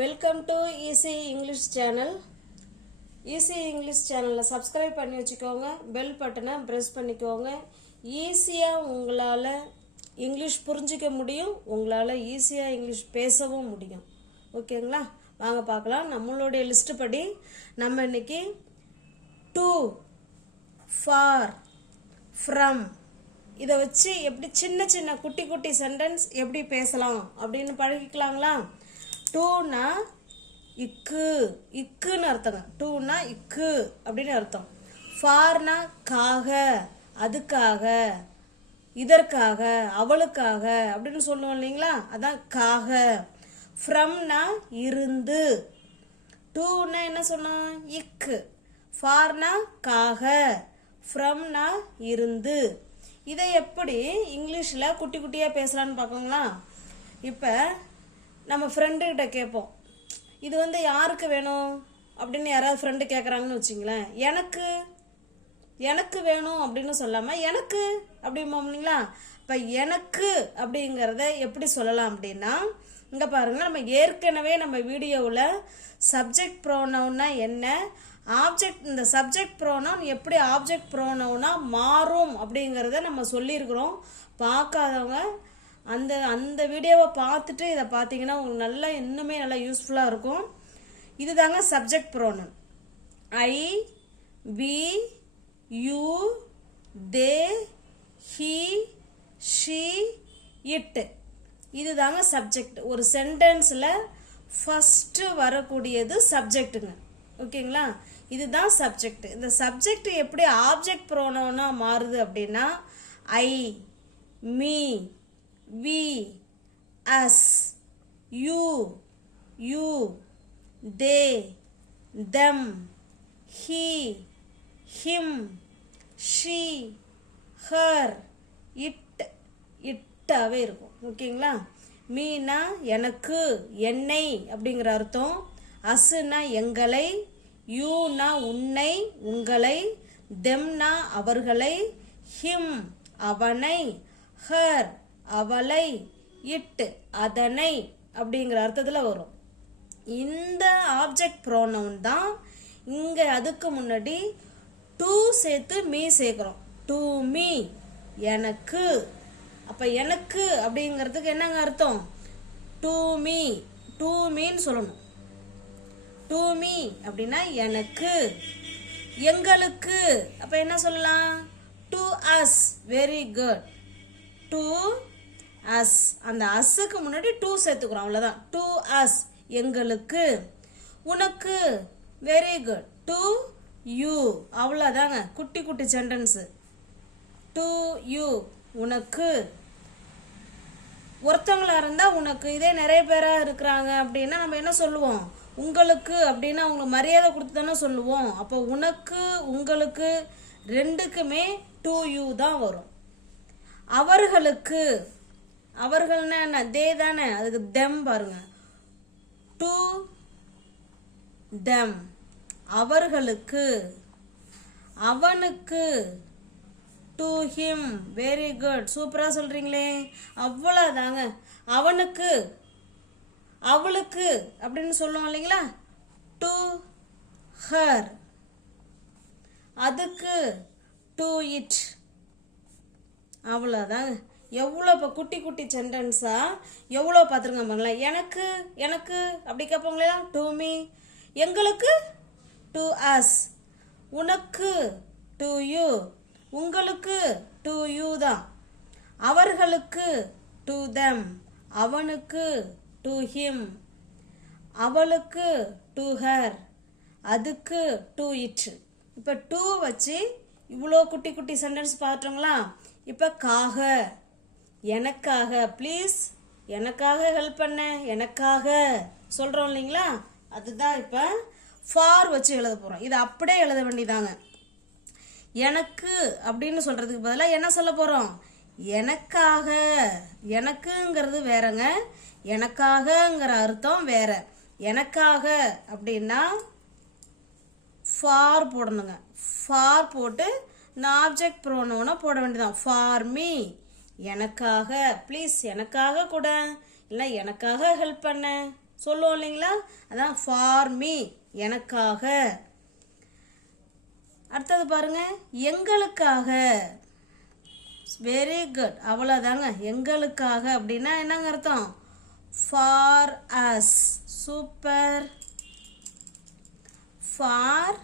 Welcome to easy English channel. Easy English சேனலில் subscribe பண்ணி வச்சுக்கோங்க. பெல் பட்டனை ப்ரெஸ் பண்ணிக்கோங்க. ஈஸியாக உங்களால் இங்கிலீஷ் புரிஞ்சிக்க முடியும். உங்களால் ஈஸியாக இங்கிலீஷ் பேசவும் முடியும். ஓகேங்களா? வாங்க பார்க்கலாம். நம்மளுடைய லிஸ்ட்டு படி நம்ம இன்னைக்கு டு, ஃபார், ஃப்ரம் இதை வச்சு எப்படி சின்ன சின்ன குட்டி குட்டி சென்டென்ஸ் எப்படி பேசலாம் அப்படின்னு பழகிக்கலாங்களா? டூனா இக்கு, இக்குன்னு அர்த்தங்க. டூனா இக்கு அப்படின்னு அர்த்தம். ஃபார்னா காக, அதுக்காக, இதற்காக, அவளுக்காக அப்படின்னு சொல்லுவோம் இல்லைங்களா? அதான் காக. ஃப்ரம்னா இருந்து. டூனா என்ன சொன்னோம்? இக்கு. ஃபார்னா காக, ஃப்ரம்னா இருந்து. இதை எப்படி இங்கிலீஷில் குட்டி குட்டியாக பேசலான்னு பார்க்கோங்களா? இப்போ நம்ம ஃப்ரெண்டுக்கிட்ட கேட்போம், இது யாருக்கு வேணும் அப்படின்னு யாராவது ஃப்ரெண்டு கேட்குறாங்கன்னு வச்சிங்களேன். எனக்கு வேணும் அப்படின்னு சொல்லாமல் எனக்கு அப்படிம்போம் இல்லைங்களா? இப்போ எனக்கு அப்படிங்கிறத எப்படி சொல்லலாம் அப்படின்னா, இங்கே பாருங்கள், நம்ம ஏற்கனவே நம்ம வீடியோவில் சப்ஜெக்ட் ப்ரோனவுன்னா என்ன, இந்த சப்ஜெக்ட் ப்ரோனவுன் எப்படி ஆப்ஜெக்ட் ப்ரோனவுனா மாறும் அப்படிங்கிறத நம்ம சொல்லியிருக்கிறோம். பார்க்காதவங்க அந்த வீடியோவை பார்த்துட்டு இதை பார்த்தீங்கன்னா உங்களுக்கு இன்னுமே நல்லா யூஸ்ஃபுல்லாக இருக்கும். இது தாங்க subject pronoun. I, we, you, they, he, she, it. இது தாங்க சப்ஜெக்ட். ஒரு சென்டென்ஸில் ஃபஸ்ட்டு வரக்கூடியது சப்ஜெக்ட்டுங்க. ஓகேங்களா? இதுதான் சப்ஜெக்ட். இந்த சப்ஜெக்ட் எப்படி ஆப்ஜெக்ட் ப்ரோனவுனா மாறுது அப்படின்னா, I, me, we, us, you, they, them, he, him, she, her, இட்டாவே இருக்கும். ஓகேங்களா? மீனா எனக்கு, என்னை அப்படிங்கிற அர்த்தம். அசுனா எங்களை, யூனா உன்னை, உங்களை, தெம்னா அவர்களை, ஹிம் அவனை, ஹர் அவளை, இட் அதனை அப்படிங்கிற அர்த்தத்தில் வரும். இந்த ஆப்ஜெக்ட் ப்ரோனவுன் தான் இங்கே அதுக்கு முன்னாடி டு சேர்த்து மீ சேர்க்குறோம். டு மீ, எனக்கு. அப்போ எனக்கு அப்படிங்கிறதுக்கு என்னங்க அர்த்தம்? டு மீ, டு மீன்னு சொல்லணும். டு மீ அப்படின்னா எனக்கு. எங்களுக்கு அப்போ என்ன சொல்லலாம்? To us. Very good. To us. அந்த அஸ்ஸுக்கு முன்னாடி டூ சேர்த்துக்கிறோம், அவ்வளோதான். டு அஸ் எங்களுக்கு. உனக்கு. Very good. To you. அவ்வளோதாங்க, குட்டி குட்டி சென்டென்ஸு. டு யூ உனக்கு. ஒருத்தவங்களா இருந்தால் உனக்கு. இதே நிறைய பேராக இருக்கிறாங்க அப்படின்னா நம்ம என்ன சொல்லுவோம்? உங்களுக்கு அப்படின்னு அவங்களுக்கு மரியாதை கொடுத்து தானே சொல்லுவோம். அப்போ உனக்கு, உங்களுக்கு ரெண்டுக்குமே டு யூ தான் வரும். அவர்களுக்கு, அவர்கள்னா என்ன? தே தானே, அதுக்கு தெம் பாருங்க. டு தெம், அவர்களுக்கு. அவனுக்கு, டு ஹிம். வெரி குட், சூப்பராக சொல்கிறீங்களே. அவ்வளோதாங்க. அவனுக்கு, அவளுக்கு அப்படின்னு சொல்லுவோம் இல்லைங்களா? To her. அதுக்கு, டு இட். அவ்வளோதாங்க. எவ்வளோ இப்போ குட்டி குட்டி சென்டென்ஸாக எவ்வளோ பார்த்துருங்க பாருங்களேன். எனக்கு, எனக்கு அப்படி கேட்பாங்களா? To me. எங்களுக்கு, டு அஸ். உனக்கு, டு யூ. உங்களுக்கு, டு யூ தான். அவர்களுக்கு, டு தெம். அவனுக்கு, டு ஹிம். அவளுக்கு, டு ஹர். அதுக்கு, டு இட். இப்போ டூ வச்சு இவ்வளோ குட்டி குட்டி சென்டென்ஸ் பார்த்துங்களா? இப்போ காக, எனக்காக, ப்ளீஸ் எனக்காக ஹெல்ப் பண்ண, எனக்காக சொல்கிறோம் இல்லைங்களா? அதுதான் இப்போ ஃபார் வச்சு எழுத போகிறோம். இது அப்படியே எழுத வேண்டியதாங்க. எனக்கு அப்படின்னு சொல்கிறதுக்கு பதிலாக என்ன சொல்ல போகிறோம்? எனக்காக. எனக்குங்கிறது வேறங்க, எனக்காகங்கிற அர்த்தம் வேற. எனக்காக அப்படின்னா ஃபார் போடணுங்க. ஃபார் போட்டு இந்த ஆப்ஜெக்ட் ப்ரோனவுனை போட வேண்டியதான். ஃபார் மீ, எனக்காக, ப்ளீஸ் எனக்காக கூட, இல்லை எனக்காக ஹெல்ப் பண்ண சொல்லுவோம் இல்லைங்களா, அதான் ஃபார் மீ, எனக்காக. அடுத்தது பாருங்க, எங்களுக்காக. வெரி குட், அவ்வளோதாங்க. எங்களுக்காக அப்படின்னா என்னங்க அர்த்தம்? For us. Super. For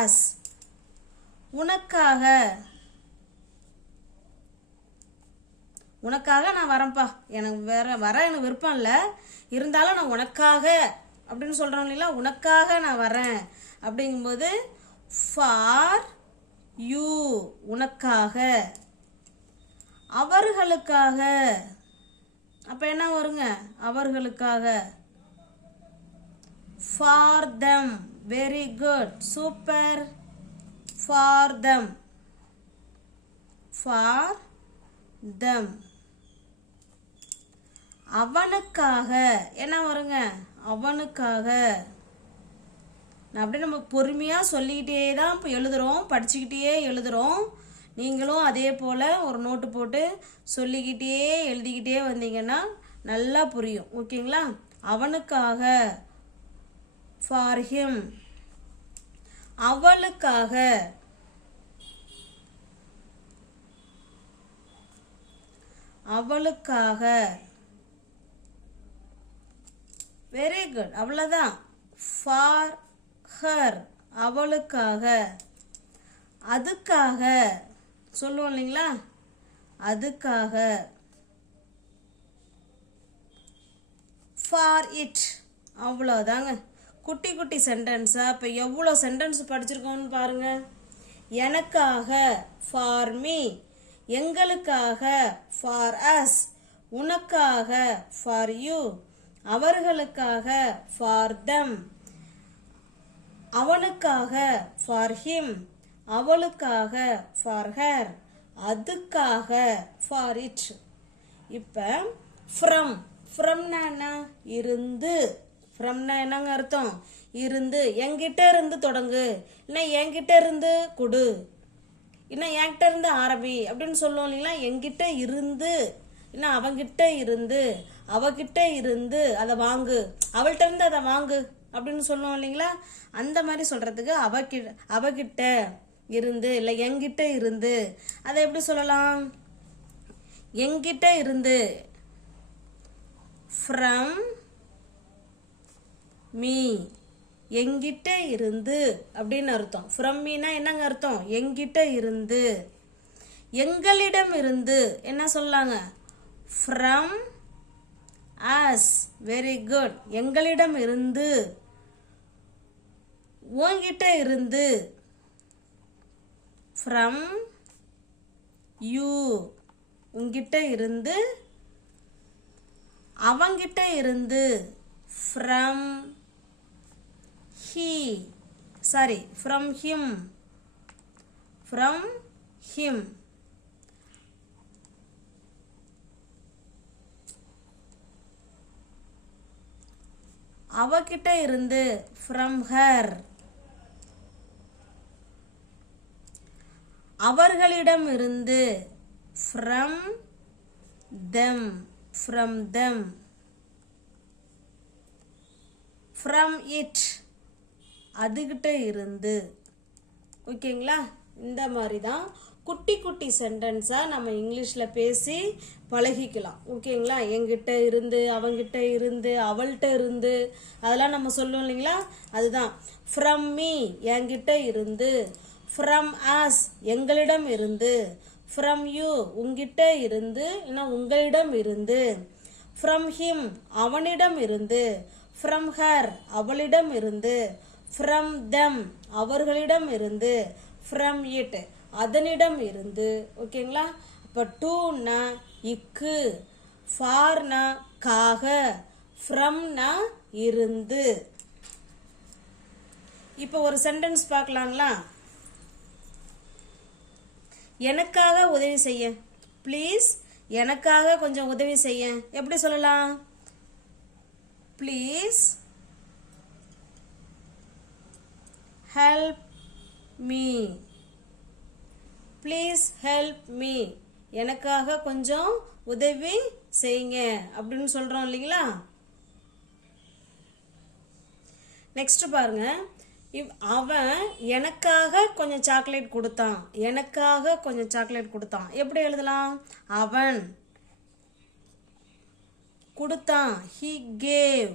us. உனக்காக. உனக்காக நான் வரேன்ப்பா, எனக்கு எனக்கு விருப்பம் இல்லை, இருந்தாலும் நான் உனக்காக அப்படின்னு சொல்கிறோம் இல்லைங்களா, உனக்காக நான் வரேன் அப்படிங்கும்போது ஃபார் யூ, உனக்காக. அவர்களுக்காக. அப்போ என்ன வருங்க? அவர்களுக்காக. For them. Very good, super. For them. For them. அவனுக்காக. என்ன வருங்க? அவனுக்காக. அப்படியே நம்ம பொறுமையாக சொல்லிக்கிட்டே தான் இப்போ எழுதுகிறோம், படிச்சுக்கிட்டே எழுதுகிறோம். நீங்களும் அதே போல் ஒரு நோட்டு போட்டு சொல்லிக்கிட்டே எழுதிக்கிட்டே வந்தீங்கன்னா நல்லா புரியும். ஓகேங்களா? அவனுக்காக. For him. அவளுக்காக. அவளுக்காக. வெரி குட், அவ்வளோதான். ஃபார் ஹர், அவளுக்காக. அதுக்காக சொல்லுவோம் இல்லைங்களா, அதுக்காக. ஃபார் இட், அவ்வளோதாங்க. குட்டி குட்டி சென்டென்ஸாக இப்போ எவ்வளோ சென்டென்ஸ் படிச்சிருக்கோம்னு பாருங்க. எனக்காக, ஃபார் மீ. எங்களுக்காக, ஃபார் அஸ். உனக்காக, ஃபார் யூ. அவர்களுக்காக, ஃபார் தெம். அவனுக்காக, ஃபார் ஹிம். அவளுக்காக, ஃபார் ஹர். அதுக்காக, ஃபார் இட். இப்போ ஃப்ரம். ஃப்ரம்னா என்ன? இருந்து. ஃப்ரம்னா என்னங்க அர்த்தம்? இருந்து. என்கிட்ட இருந்து தொடங்கு, இல்லை என்கிட்ட இருந்து கொடு, இல்லை என்கிட்ட இருந்து ஆரம்பி அப்படின்னு சொல்லுவோம் இல்லைங்களா. என்கிட்ட இருந்து, இல்லை அவங்கிட்ட இருந்து, அவகிட்ட இருந்து அதை வாங்கு, அவள்கிட்ட இருந்து அதை வாங்கு அப்படின்னு சொல்லுவோம் இல்லைங்களா. அந்த மாதிரி சொல்கிறதுக்கு அவகிட்ட இருந்து, இல்லை என்கிட்ட இருந்து. அதை எப்படி சொல்லலாம்? என்கிட்ட இருந்து. From me. எங்கிட்ட இருந்து அப்படின்னு அர்த்தம். ஃப்ரம் மீனா என்னங்க அர்த்தம்? எங்கிட்ட இருந்து. எங்களிடம் இருந்து என்ன சொல்லாங்க? From us. Very good. எங்களிடம் இருந்து. உன்கிட்ட இருந்து. From you. உன்கிட்ட இருந்து. அவங்கிட்ட இருந்து. From from him. From him. அவகிட்ட இருந்து. From her. அவர்களிடம் இருந்து. From them. From them. From it. அதுகிட்ட இருந்து. ஓகேங்களா? இந்த மாதிரி தான் குட்டி குட்டி சென்டென்ஸாக நம்ம இங்கிலீஷில் பேசி பழகிக்கலாம். ஓகேங்களா? என்கிட்ட இருந்து, அவங்கிட்ட இருந்து, அவள்கிட்ட இருந்து, அதெல்லாம் நம்ம சொல்லுவோம் இல்லைங்களா. அதுதான் ஃப்ரம் மீ, என்கிட்ட இருந்து. ஃப்ரம் அஸ், எங்களிடம் இருந்து. ஃப்ரம் யூ, உங்கிட்ட இருந்து, இல்லைன்னா உங்களிடம் இருந்து. ஃப்ரம் ஹிம், அவனிடம் இருந்து. ஃப்ரம் ஹர், அவளிடம் இருந்து. ஃப்ரம் தெம், அவர்களிடம் இருந்து. ஃப்ரம் இட், அதனிடம் இருந்து. ஓகேங்களா? இப்போ டூனா இக்கு, ஃபார்னா காக, ஃப்ரம்னா இருந்து. இப்போ ஒரு சென்டென்ஸ் பார்க்கலாங்களா? எனக்காக உதவி செய்ய. ப்ளீஸ் எனக்காக கொஞ்சம் உதவி செய்ய. எப்படி சொல்லலாம்? Please help me. Please help me. எனக்காக கொஞ்சம் உதவி செய்யுங்க அப்படின்னு சொல்கிறோம் இல்லைங்களா. நெக்ஸ்ட் பாருங்க, அவன் எனக்காக கொஞ்சம் சாக்லேட் கொடுத்தான். எனக்காக கொஞ்சம் சாக்லேட் கொடுத்தான். எப்படி எழுதலாம்? அவன் கொடுத்தான். He gave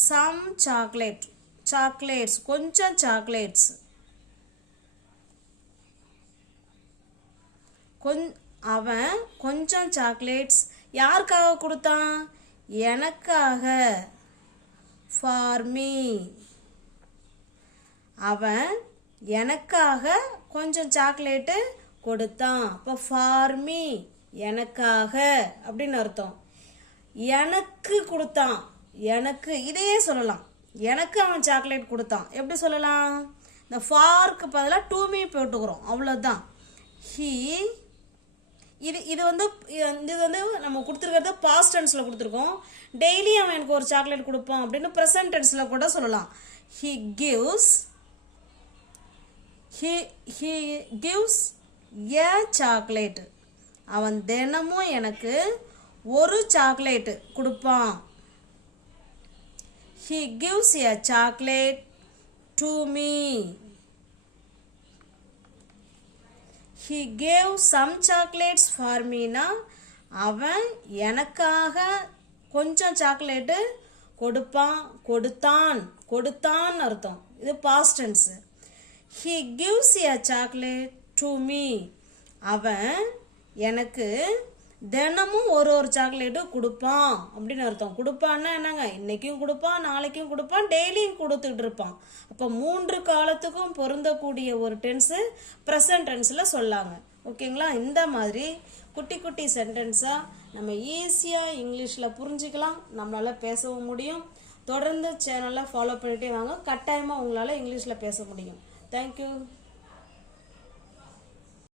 some chocolates கொஞ்சம் chocolates. அவன் கொஞ்சம் சாக்லேட்ஸ் யாருக்காக கொடுத்தான்? எனக்காக. For me. அவன் எனக்காக கொஞ்சம் சாக்லேட்டு கொடுத்தான். இப்போ ஃபார் மீ எனக்காக அப்படின்னு அர்த்தம். எனக்கு கொடுத்தான். எனக்கு இதையே சொல்லலாம். எனக்கு அவன் சாக்லேட் கொடுத்தான். எப்படி சொல்லலாம்? இந்த ஃபார்க்கு பதிலாக டு மீ போட்டுக்கிறோம், அவ்வளோதான். இது வந்து நம்ம கொடுத்துருக்கிறது பாஸ்ட் டென்ஸில் கொடுத்துருக்கோம். டெய்லி அவன் எனக்கு ஒரு சாக்லேட் கொடுப்பான் அப்படின்னு ப்ரெசன்ட் டென்ஸில் கூட சொல்லலாம். He gives a chocolate. அவன் தினமும் எனக்கு ஒரு சாக்லேட் கொடுப்பான். He gives a chocolate to me. He gave some chocolates for me. அவன் எனக்காக கொஞ்சம் சாக்லேட்டு கொடுத்தான் அர்த்தம். இது past tense. He gives a chocolate to me. அவன் எனக்கு தினமும் ஒரு சாக்லேட்டு கொடுப்பான் அப்படின்னு அர்த்தம். கொடுப்பான்னா என்னங்க? இன்னைக்கும் கொடுப்பான், நாளைக்கும் கொடுப்பான், டெய்லியும் கொடுத்துட்டு இருப்பான். அப்போ 3 காலத்துக்கும் பொருந்தக்கூடிய ஒரு டென்ஸு ப்ரெசன்ட் டென்ஸில் சொல்லாங்க. ஓகேங்களா? இந்த மாதிரி குட்டி குட்டி சென்டென்ஸாக நம்ம ஈஸியாக இங்கிலீஷில் புரிஞ்சிக்கலாம், நம்மளால் பேசவும் முடியும். தொடர்ந்து சேனலை ஃபாலோ பண்ணிகிட்டே வாங்க, கட்டாயமாக உங்களால் இங்கிலீஷில் பேச முடியும். தேங்க்யூ.